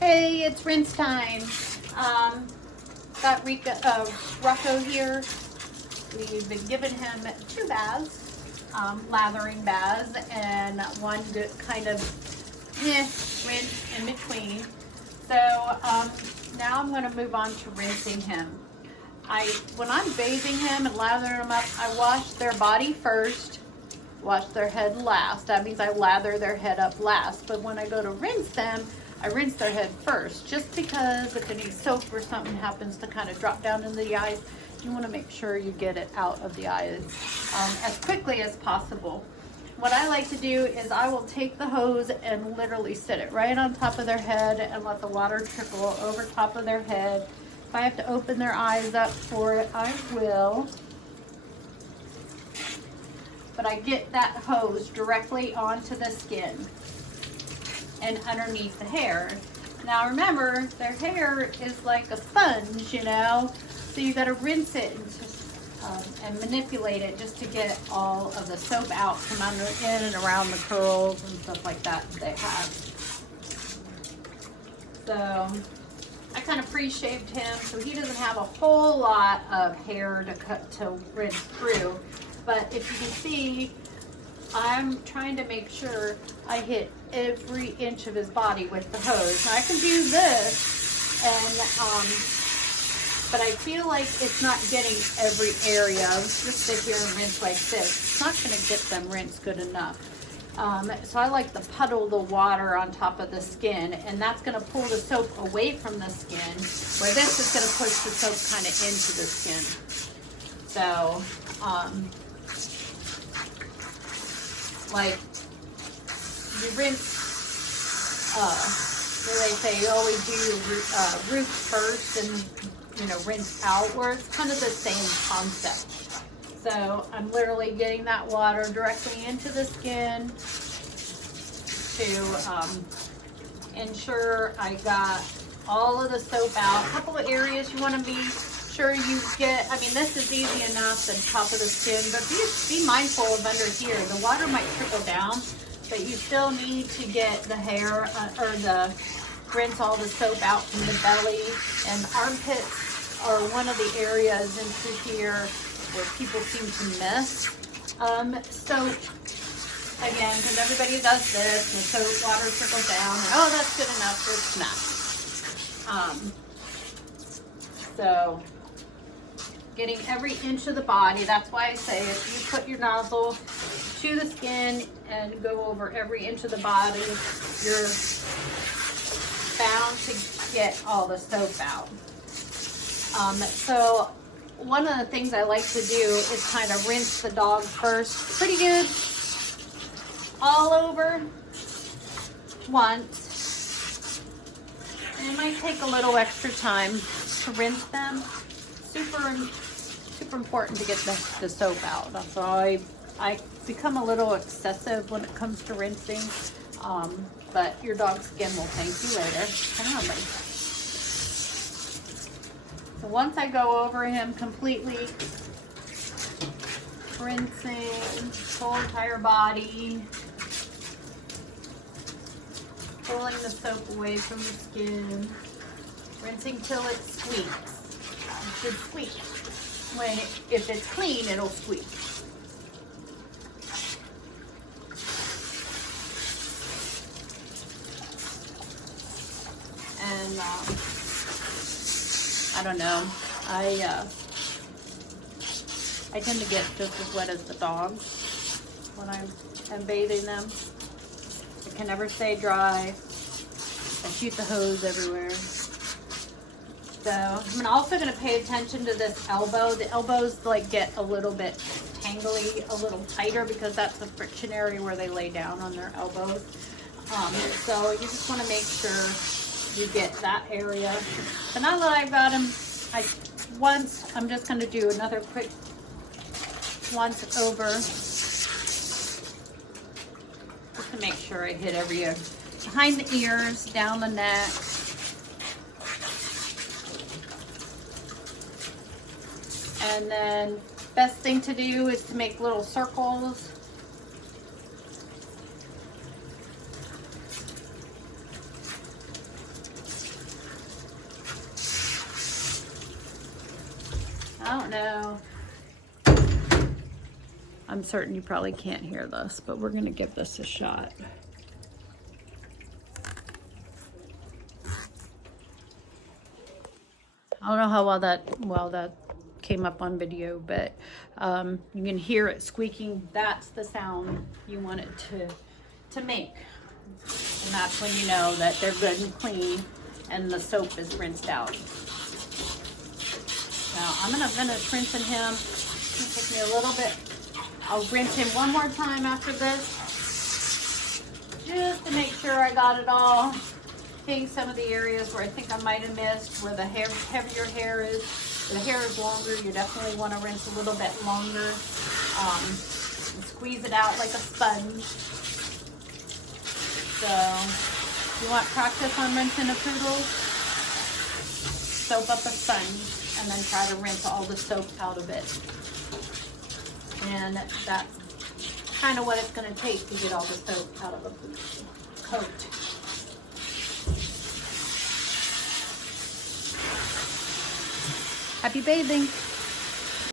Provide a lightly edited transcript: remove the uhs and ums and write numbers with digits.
Hey, it's rinse time. Got Rocco here. We've been giving him 2 baths, lathering baths, and one good kind of rinse in between. So now I'm going to move on to rinsing him. When I'm bathing him and lathering him up, I wash their body first, wash their head last. That means I lather their head up last. But when I go to rinse them, I rinse their head first, just because if any soap or something happens to kind of drop down into the eyes, you want to make sure you get it out of the eyes as quickly as possible. What I like to do is I will take the hose and literally sit it right on top of their head and let the water trickle over top of their head. If I have to open their eyes up for it, I will. But I get that hose directly onto the skin and underneath the hair. Now remember, their hair is like a sponge, you know, so you gotta rinse it and manipulate it just to get all of the soap out from under, in and around the curls and stuff like that they have. So I kind of pre-shaved him so he doesn't have a whole lot of hair to rinse through. But if you can see, I'm trying to make sure I hit every inch of his body with the hose. Now I can do this, but I feel like it's not getting every area. Let's just sit here and rinse like this. It's not going to get them rinsed good enough. So I like to puddle the water on top of the skin, and that's going to pull the soap away from the skin, where this is going to push the soap kind of into the skin. So, like, you rinse, where they say you always do your roots first and, you know, rinse outward. It's kind of the same concept. So I'm literally getting that water directly into the skin to ensure I got all of the soap out. A couple of areas you want to be sure you get. I mean, this is easy enough, the top of the skin, but be mindful of under here. The water might trickle down, but you still need to get the hair rinse all the soap out from the belly, and armpits are one of the areas into here where people seem to miss. So again, because everybody does this, and so water trickles down, and oh, that's good enough. It's not. So getting every inch of the body. That's why I say if you put your nozzle to the skin and go over every inch of the body, you're bound to get all the soap out. So one of the things I like to do is kind of rinse the dog first, pretty good, all over once. And it might take a little extra time to rinse them. Super important to get the soap out. So I become a little excessive when it comes to rinsing, but your dog's skin will thank you later. Come on, buddy. So once I go over him completely, rinsing the whole entire body, pulling the soap away from the skin, rinsing till it squeaks. It should squeak. If it's clean, it'll squeak. And I don't know. I tend to get just as wet as the dogs when I'm bathing them. I can never stay dry. I shoot the hose everywhere. So I'm also going to pay attention to this elbow. The elbows like get a little bit tangly, a little tighter, because that's the friction area where they lay down on their elbows. So you just want to make sure you get that area. So now that I've got them, I'm just going to do another quick once over, just to make sure I hit every area. Behind the ears, down the neck. And then best thing to do is to make little circles. I don't know. I'm certain you probably can't hear this, but we're gonna give this a shot. I don't know how well that came up on video, but you can hear it squeaking. That's the sound you want it to make. And that's when you know that they're good and clean and the soap is rinsed out. Now I'm gonna finish rinsing him. It's gonna take me a little bit. I'll rinse him one more time after this, just to make sure I got it all. Hitting some of the areas where I think I might have missed, where the heavier hair is. Where the hair is longer, you definitely want to rinse a little bit longer. And squeeze it out like a sponge. So, you want practice on rinsing a poodle? Soap up a sponge and then try to rinse all the soap out of it. And that's kind of what it's going to take to get all the soap out of a coat. Happy bathing!